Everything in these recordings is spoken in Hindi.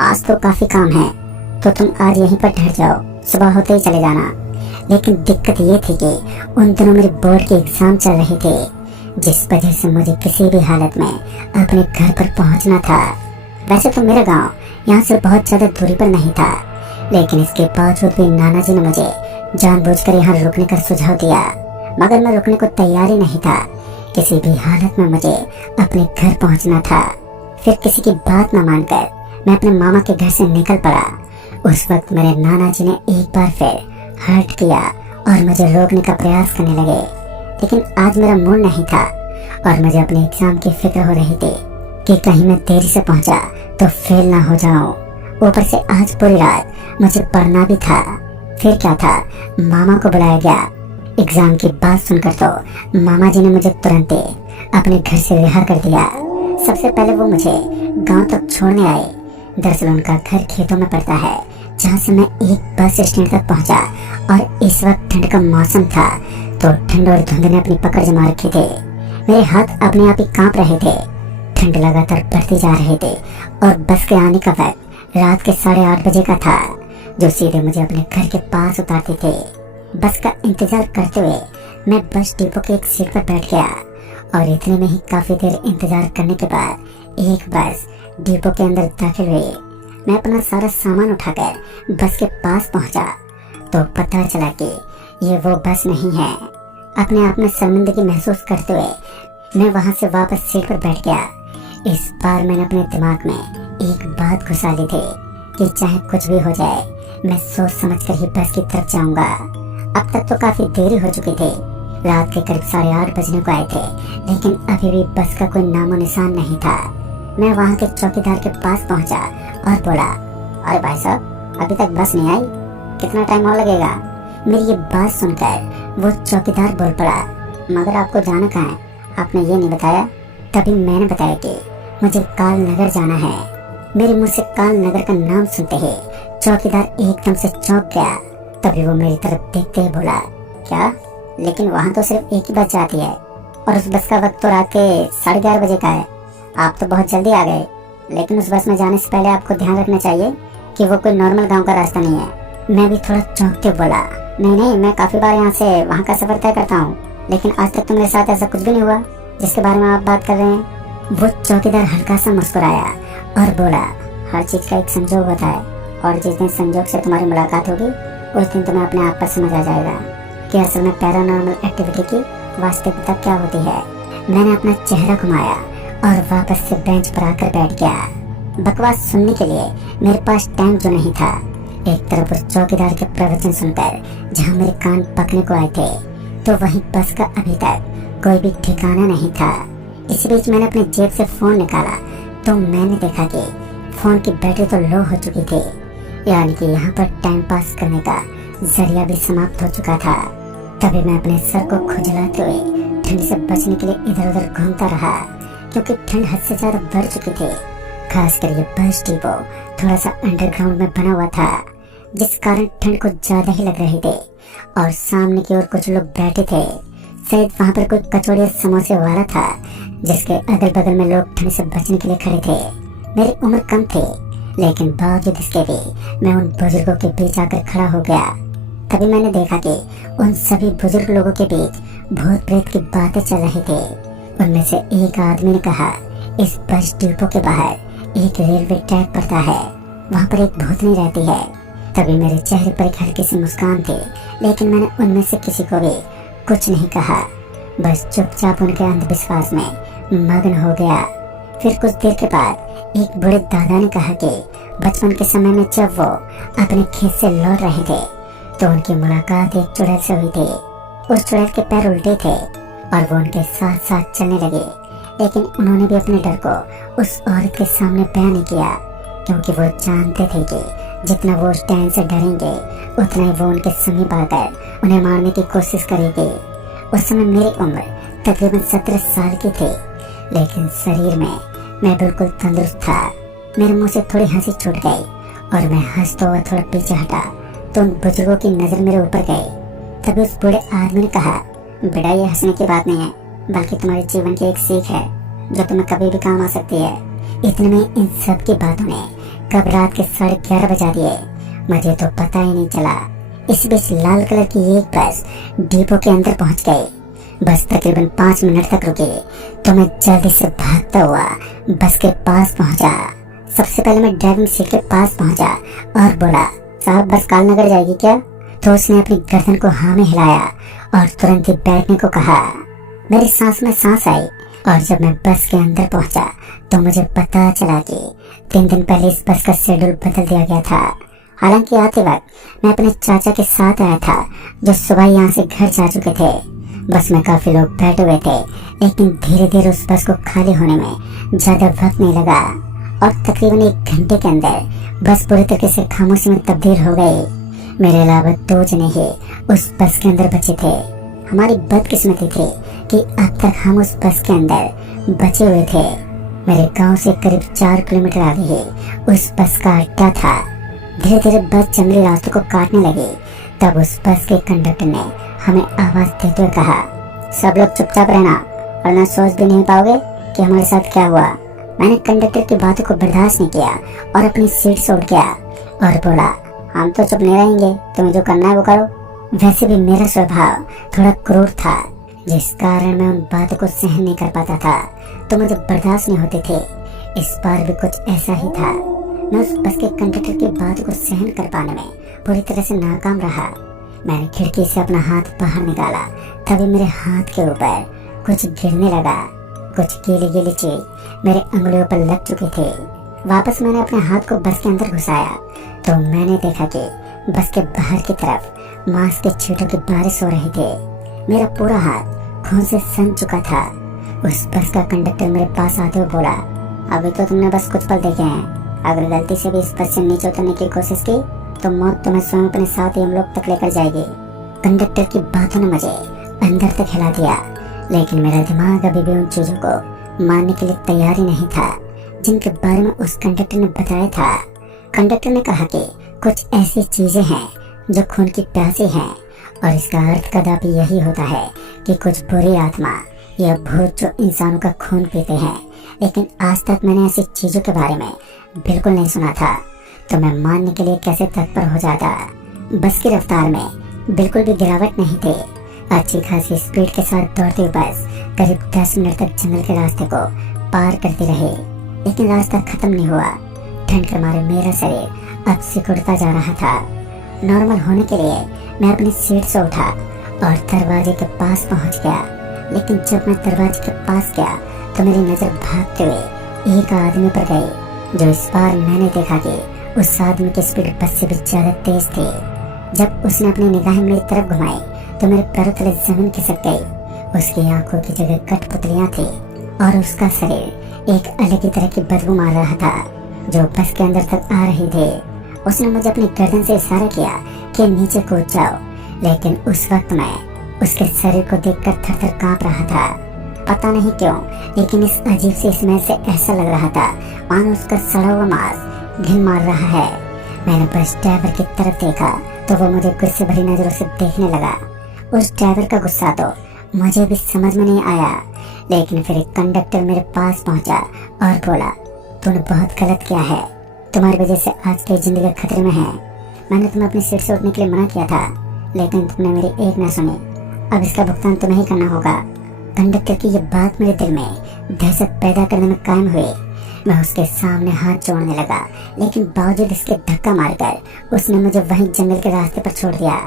आज तो काफी काम है, तो तुम आज यहीं पर ठहर जाओ, सुबह होते ही चले जाना। लेकिन दिक्कत ये थी कि उन दिनों मेरे बोर्ड के एग्जाम चल रहे थे, जिस वजह से मुझे किसी भी हालत में अपने घर पर पहुंचना था। वैसे तो मेरा गांव यहाँ से बहुत ज्यादा दूरी पर नहीं था, लेकिन इसके बावजूद भी नाना जी ने मुझे जानबूझकर यहाँ रुकने का सुझाव दिया, मगर मैं रुकने को तैयार ही नहीं था। किसी भी हालत में मुझे अपने घर पहुंचना था। फिर किसी की बात न मानकर मैं अपने मामा के घर से निकल पड़ा। उस वक्त मेरे नाना जी ने एक बार फिर हर्ट किया और मुझे रोकने का प्रयास करने लगे, लेकिन आज मेरा मूड नहीं था और मुझे अपने एग्जाम की फिक्र हो रही थी कि कहीं मैं देरी से पहुंचा तो फेल ना हो जाऊं। ऊपर से आज पूरी रात मुझे पढ़ना भी था। फिर क्या था, मामा को बुलाया गया। एग्जाम की बात सुनकर तो मामा जी ने मुझे तुरंत अपने घर से रिहा कर दिया। सबसे पहले वो मुझे गांव तक छोड़ने आए। दरअसल उनका घर खेतों में पड़ता है, जहाँ से मैं एक बस स्टैंड तक पहुंचा और इस वक्त ठंड का मौसम था, तो ठंड और धुंध ने अपनी पकड़ जमा रखे थे। मेरे हाथ अपने आप ही कांप रहे थे। ठंड लगातार बढ़ती जा रहे थे और बस के आने का वक्त रात के 8:30 बजे का था, जो सीधे मुझे अपने घर के पास उतारते थे। बस का इंतजार करते हुए मैं बस डिपो के एक सीट पर बैठ गया और इतने में ही काफी देर इंतजार करने के बाद एक बस डिपो के अंदर दाखिल हुई। मैं अपना सारा सामान उठाकर बस के पास पहुंचा तो पता चला कि ये वो बस नहीं है। अपने आप में शर्मिंदगी महसूस करते हुए मैं वहां से वापस सीट पर बैठ गया। इस बार मैंने अपने दिमाग में एक बात घुसा ली थी कि चाहे कुछ भी हो जाए, मैं सोच समझकर ही बस की तरफ जाऊंगा। अब तक तो काफी देरी हो चुकी थी, रात के करीब 8:30 बजने को आए थे, लेकिन अभी भी बस का कोई नामो निशान नहीं था। मैं वहाँ के चौकीदार के पास पहुँचा और बोला, अरे भाई साहब, अभी तक बस नहीं आई, कितना टाइम और लगेगा? मेरी ये बात सुनकर वो चौकीदार बोल पड़ा, मगर आपको जाना कहाँ है, आपने ये नहीं बताया। तभी मैंने बताया कि मुझे काल नगर जाना है। मेरे मुंह से काल नगर का नाम सुनते ही चौकीदार एकदम से चौंक गया। तभी वो मेरी तरफ देखते ही बोला, क्या? लेकिन वहाँ तो सिर्फ एक ही बस जाती है और उस बस का वक्त तो रात के 11:30 बजे का है। आप तो बहुत जल्दी आ गए, लेकिन उस बस में जाने से पहले आपको ध्यान रखना चाहिए कि वो कोई नॉर्मल गांव का रास्ता नहीं है। मैं भी थोड़ा चौंकते बोला, नहीं, मैं काफी बार यहाँ से वहाँ का सफर तय करता हूँ, लेकिन आज तक तो मेरे साथ ऐसा कुछ भी नहीं हुआ जिसके बारे में आप बात कर रहे हैं। वो चौकीदार हल्का सा मुस्कुराया और बोला, हर चीज का एक संजोग होता है और जिस दिन संजोग से तुम्हारी मुलाकात होगी उस दिन तुम्हें अपने आप पर समझ आ जाएगा कि असल में पैरानॉर्मल एक्टिविटी की वास्तविकता क्या होती है। मैंने अपना चेहरा घुमाया और वापस से बेंच पर आकर बैठ गया। बकवास सुनने के लिए मेरे पास टाइम जो नहीं था। एक तरफ उस चौकीदार के प्रवचन सुनकर जहाँ मेरे कान पकने को आए थे, तो वहीं बस का अभी तक कोई भी ठिकाना नहीं था। इस बीच मैंने अपनी जेब से फोन निकाला तो मैंने देखा कि फोन की बैटरी तो लो हो चुकी थी, यानी कि यहाँ पर टाइम पास करने का जरिया भी समाप्त हो चुका था। तभी मैं अपने सर को खुजलाते हुए ठंड से बचने के लिए इधर उधर घूमता रहा, क्योंकि ठंड हद से ज्यादा बढ़ चुकी थी। खासकर ये बस डिपो थोड़ा सा अंडरग्राउंड में बना हुआ था, जिस कारण ठंड को ज्यादा ही लग रही थी। और सामने की ओर कुछ लोग बैठे थे, शायद वहाँ पर कोई कचौड़ी समोसे वाला था, जिसके अगल बगल में लोग ठंड से बचने के लिए खड़े थे। मेरी उम्र कम थी, लेकिन बावजूद इसके भी मैं उन बुजुर्गों के बीच आकर खड़ा हो गया। तभी मैंने देखा कि उन सभी बुजुर्ग लोगों के बीच भूत प्रेत की बातें चल रही थी। उनमें से एक आदमी ने कहा, इस बस डिपो के बाहर एक रेलवे ट्रैक पड़ता है, वहाँ पर एक भूतनी रहती है। तभी मेरे चेहरे पर एक हल्की सी मुस्कान थी, लेकिन मैंने उनमें से किसी को भी कुछ नहीं कहा, बस चुपचाप उनके अंधविश्वास में मग्न हो गया। फिर कुछ देर के बाद एक बड़े दादा ने कहा कि बचपन के समय में जब वो अपने खेत से लौट रहे थे तो उनकी मुलाकात एक चुड़ैल से हुई थी। उस चुड़ैल के पैर उल्टे थे और वो उनके साथ साथ चलने लगे, लेकिन उन्होंने भी अपने डर को उस औरत के सामने बयान नहीं किया, क्योंकि वो जानते थे कि जितना वो उस डैन से डरेंगे उतना ही वो उनके समीप आकर उन्हें मारने की कोशिश करेगी। उस समय मेरी उम्र तकरीबन 17 साल की थी, लेकिन शरीर में मैं बिल्कुल तंदुरुस्त था। मेरे मुंह से थोड़ी हंसी छूट गई और मैं हंसता हुआ थोड़ा पीछे हटा तो उन बुजुर्गों की नजर मेरे ऊपर गई। तभी उस बूढ़े आदमी ने कहा, बेटा, ये हंसने की बात नहीं है, बल्कि तुम्हारे जीवन की एक सीख है जो तुम्हें कभी भी काम आ सकती है। इतने में इन सब की बातों ने कब रात के 11:30 बजा दिए मुझे तो पता ही नहीं चला। इस बीच लाल कलर की एक बस डिपो के अंदर पहुंच गई। बस तकरीबन 5 मिनट तक रुकी तो मैं जल्दी से भागता हुआ बस के पास पहुंचा। सबसे पहले मैं ड्राइविंग सीट के पास पहुंचा और बोला, साहब बस कालनगर जाएगी क्या? तो उसने अपनी गर्दन को हाँ में हिलाया और तुरंत ही बैठने को कहा। मेरी सांस में सांस आई और जब मैं बस के अंदर पहुंचा तो मुझे पता चला कि 3 दिन पहले इस बस का शेड्यूल बदल दिया गया था। हालांकि आते वक्त मैं अपने चाचा के साथ आया था जो सुबह यहाँ से घर जा चुके थे। बस में काफी लोग बैठे हुए थे, लेकिन धीरे धीरे उस बस को खाली होने में ज्यादा वक्त नहीं लगा और तकरीबन 1 घंटे के अंदर बस पूरी तरीके से खामोशी में तब्दील हो गई। मेरे अलावा 2 जने ही उस बस के अंदर बचे थे। हमारी बदकिस्मती थी कि अब तक हम उस बस के अंदर बचे हुए थे। मेरे गांव से करीब 4 किलोमीटर आगे ही उस बस का अड्डा था। धीरे धीरे बस जंगली रास्तों को काटने लगी। तब उस बस के कंडक्टर ने हमें आवाज देते हुए कहा, सब लोग चुपचाप रहना वरना सोच भी नहीं पाओगे कि हमारे साथ क्या हुआ। मैंने कंडक्टर की बातों को बर्दाश्त नहीं किया और अपनी सीट से उठ गया और बोला, हम तो चुप नहीं रहेंगे, तुम्हें जो करना है वो करो। वैसे भी मेरा स्वभाव थोड़ा क्रूर था, जिस कारण मैं उन बातों को सहन नहीं कर पाता था तो मुझे बर्दाश्त नहीं होते थे। इस बार भी कुछ ऐसा ही था। मैं उस बस के कंडक्टर की बातों को सहन कर पाने में पूरी तरह से नाकाम रहा। मैंने खिड़की से अपना हाथ बाहर निकाला, तभी मेरे हाथ के ऊपर कुछ गिरने लगा। कुछ गीली गीली चीज मेरे अंगुलियों पर लग चुके थे। वापस मैंने अपने हाथ को बस के अंदर घुसाया तो मैंने देखा कि बस के बाहर की तरफ मांस के छींटों की बारिश हो रही थी। मेरा पूरा हाथ खून से सन चुका था। उस बस का कंडक्टर मेरे पास आते हुए बोला, अभी तो तुमने बस कुछ पल देखे हैं, अगर गलती से भी इस बस से नीचे उतरने की कोशिश की तो मौत तुम्हें स्वयं अपने साथ ही हम लोग तक लेकर जाएगी। कंडक्टर की बातों ने मुझे अंदर तक हिला दिया, लेकिन मेरा दिमाग अभी भी उन चीजों को मानने के लिए तैयार ही नहीं था जिनके बारे में उस कंडक्टर ने बताया था। कंडक्टर ने कहा कि कुछ ऐसी चीजें हैं जो खून की प्यासी हैं और इसका अर्थ कदापि यही होता है कि कुछ बुरी आत्मा या भूत जो इंसानों का खून पीते हैं। लेकिन आज तक मैंने ऐसी चीजों के बारे में बिल्कुल नहीं सुना था, तो मैं मानने के लिए कैसे तत्पर हो जाता। बस की रफ्तार में बिल्कुल भी गिरावट नहीं थी। अच्छी खासी स्पीड के साथ दौड़ती हुई बस करीब 10 मिनट तक जंगल के रास्ते को पार करती रही, लेकिन रास्ता खत्म नहीं हुआ। ठंड के मारे मेरा शरीर अब सिकुड़ता जा रहा था। नॉर्मल होने के लिए मैं अपनी सीट से उठा और दरवाजे के पास पहुंच गया, लेकिन जब मैं दरवाजे के पास गया तो मेरी नजर भागते हुए एक आदमी पर गई, जो इस बार मैंने देखा कि उस आदमी की स्पीड बस से भी ज्यादा तेज थी। जब उसने अपनी निगाहें मेरी तरफ घुमाई तो मेरे पैरों तले जमीन खिसक गई। उसकी आंखों की जगह कठपुतलियां थी और उसका शरीर एक अलग ही तरह की बदबू मार रहा था जो बस के अंदर तक आ रही थी। उसने मुझे अपनी गर्दन से इशारा किया कि नीचे कूद जाओ, लेकिन उस वक्त मैं उसके शरीर को देखकर थर-थर कांप रहा था। पता नहीं क्यों, लेकिन इस अजीब सी स्मेल से ऐसा लग रहा था मानो उसका सड़ा हुआ मांस घिन मार रहा है। मैंने बस ड्राइवर की तरफ देखा तो वो मुझे गुस्से भरी नजरों से देखने लगा। उस ड्राइवर का गुस्सा तो मुझे भी समझ में नहीं आया, लेकिन फिर एक कंडक्टर मेरे पास पहुंचा और बोला, तूने बहुत गलत किया है, तुम्हारी वजह से आज की जिंदगी खतरे में है। मैंने तुम्हें अपनी सीट से उठने के लिए मना किया था, लेकिन तुमने मेरी एक ना सुनी। अब इसका भुगतान तुम्हें ही करना होगा। कंडक्टर की ये बात मेरे दिल में दहशत पैदा करने में कायम हुई। मैं उसके सामने हाथ जोड़ने लगा, लेकिन बावजूद इसके धक्का मारकर उसने मुझे वहीं जंगल के रास्ते पर छोड़ दिया।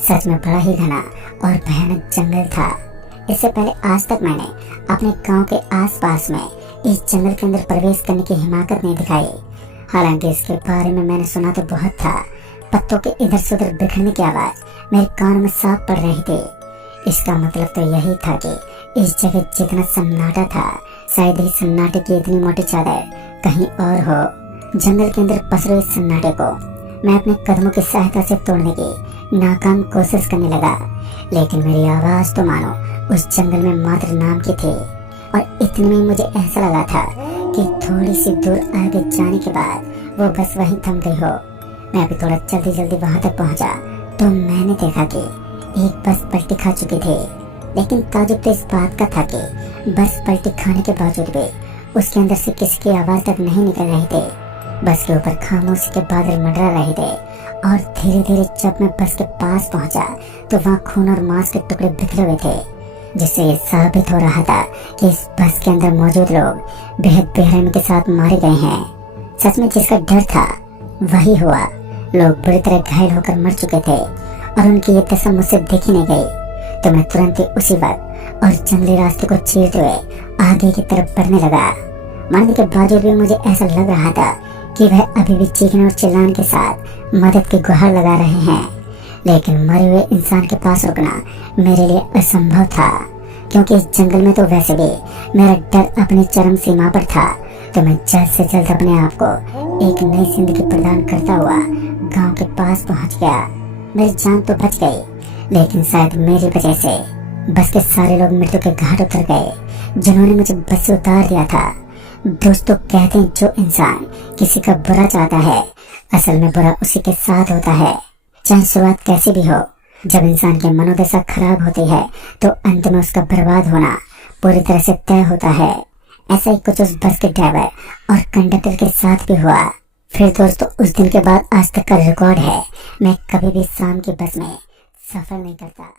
सच में बड़ा ही घना और भयानक जंगल था। इससे पहले आज तक मैंने अपने गांव के आसपास में इस जंगल के अंदर प्रवेश करने की हिम्मत नहीं दिखाई। हालांकि इसके बारे में मैंने सुना तो बहुत था। पत्तों के इधर से उधर बिखरने की आवाज मेरे कान में साफ पड़ रही थी। इसका मतलब तो यही था कि इस जगह जितना सन्नाटा था, शायद ही सन्नाटे की इतनी मोटी चादर कहीं और हो। जंगल के अंदर पसरे इस सन्नाटे को मैं अपने कदमों की सहायता से तोड़ने की नाकाम कोशिश करने लगा, लेकिन मेरी आवाज तो मानो उस जंगल में मात्र नाम की थी। और इतने में मुझे ऐसा लगा था कि थोड़ी सी दूर आगे जाने के बाद वो बस वहीं थम गई हो। मैं भी थोड़ा जल्दी जल्दी वहां तक पहुंचा तो मैंने देखा कि एक बस पलटी खा चुकी थी, लेकिन ताजुब तो इस बात का था कि बस पलटी खाने के बावजूद भी उसके अंदर से किसी की आवाज तक नहीं निकल रही थी। बस के ऊपर खामोशी के बादल मंडरा रहे थे और धीरे धीरे जब मैं बस के पास पहुंचा तो वहाँ खून और मांस के टुकड़े बिखरे हुए थे, जिससे ये साबित हो रहा था कि इस बस के अंदर मौजूद लोग बेहद बेरहमी के साथ मारे गए हैं। सच में जिसका डर था वही हुआ। लोग बुरी तरह घायल होकर मर चुके थे और उनकी ये दशा मुझसे देखी नहीं गई, तो मैं तुरंत ही उसी वक्त और जंगली रास्ते को चीरते हुए आगे की तरफ बढ़ने लगा। मरने के बावजूद भी मुझे ऐसा लग रहा था कि वह अभी भी चीखने और चिल्लाने के साथ मदद की गुहार लगा रहे हैं, लेकिन मरे हुए इंसान के पास रुकना मेरे लिए असंभव था, क्योंकि इस जंगल में तो वैसे भी मेरा डर अपनी चरम सीमा पर था। तो मैं जल्द से जल्द अपने आप को एक नई जिंदगी प्रदान करता हुआ गांव के पास पहुंच गया। मेरी जान तो बच गई, लेकिन शायद मेरी वजह से बस के सारे लोग मृत्यु के घाट उतर गए, जिन्होंने मुझे बस से उतार दिया था। दोस्तों कहते हैं जो इंसान किसी का बुरा चाहता है असल में बुरा उसी के साथ होता है। चाहे शुरुआत कैसी भी हो, जब इंसान की मनोदशा खराब होती है तो अंत में उसका बर्बाद होना पूरी तरह से तय होता है। ऐसा ही कुछ उस बस के ड्राइवर और कंडक्टर के साथ भी हुआ। फिर दोस्तों उस दिन के बाद आज तक का रिकॉर्ड है, मैं कभी भी शाम की बस में सफर नहीं करता।